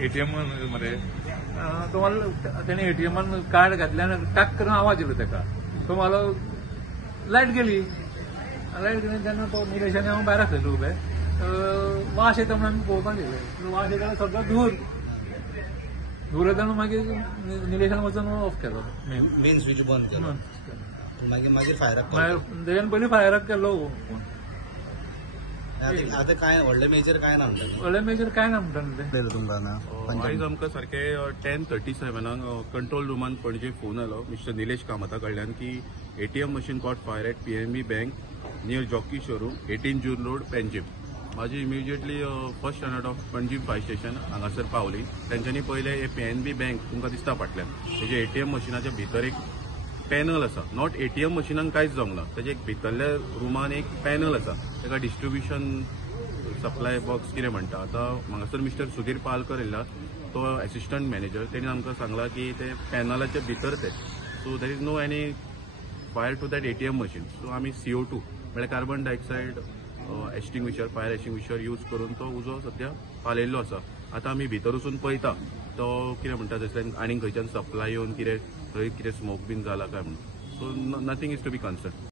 ATM मध्ये तुम्हाला त्याने एटीएम कार्ड घातल्यानं टाक करून आवाज येतो त्याका. तो मला लाईट गेली तेन्ना तो निलेशान हांव भायर आसलेलो उबे. वास येता म्हणून आमी पळोवपाक गेले. वास येता सगळो धूर येताना मागीर निलेशान वचून ऑफ केलो. मेन स्विच बंद केलो. मागीर फायराक तेच्यान पयलीं फायराक केलो. आता काय व्हडले मेजर काय ना म्हणटा. व्हडले मेजर काय ना म्हणटा ते तुमकां आयज आमकां सारके 10:37 कंट्रोल रुमान पणजे फोन आयलो मिस्टर निलेश कामता कडल्यान की ATM machine caught fire at PNB bank near Jockey showroom 18 June road Panjim. माझी immediately first standard of Panjim fire station हांगासर पावली. तेंच्यांनी पयले हे पीएनबी बँक तुमकां दिसता फाटल्यान तेजे एटीएम मशिनाच्या भितर एक पॅनल आसा. नॉट एटीएम मशिनान कांयच जावंक ना. तेजे भितरल्या रुमान एक पॅनल आसा तेका डिस्ट्रिब्युशन सप्लाय बॉक्स कितें म्हणटा. आतां हांगासर मिस्टर सुधीर पालकर येयला तो असिस्टंट मॅनेजर. तेणी आमकां सांगला की ते पॅनलाच्या भितर ते so there is no any fire to that ATM machine. So आमी CO2 म्हळ्यार carbon dioxide extinguisher fire extinguisher use करून तो उजो सध्या पालयल्लो आसा. आतां आमी भितर वचून पळयता तो कितें म्हणटा थंयसल्यान आनीक खंयच्यान सप्लाय येवन कितें थंय कितें स्मोक बीन जाला काय म्हणून. So nothing is to be concern.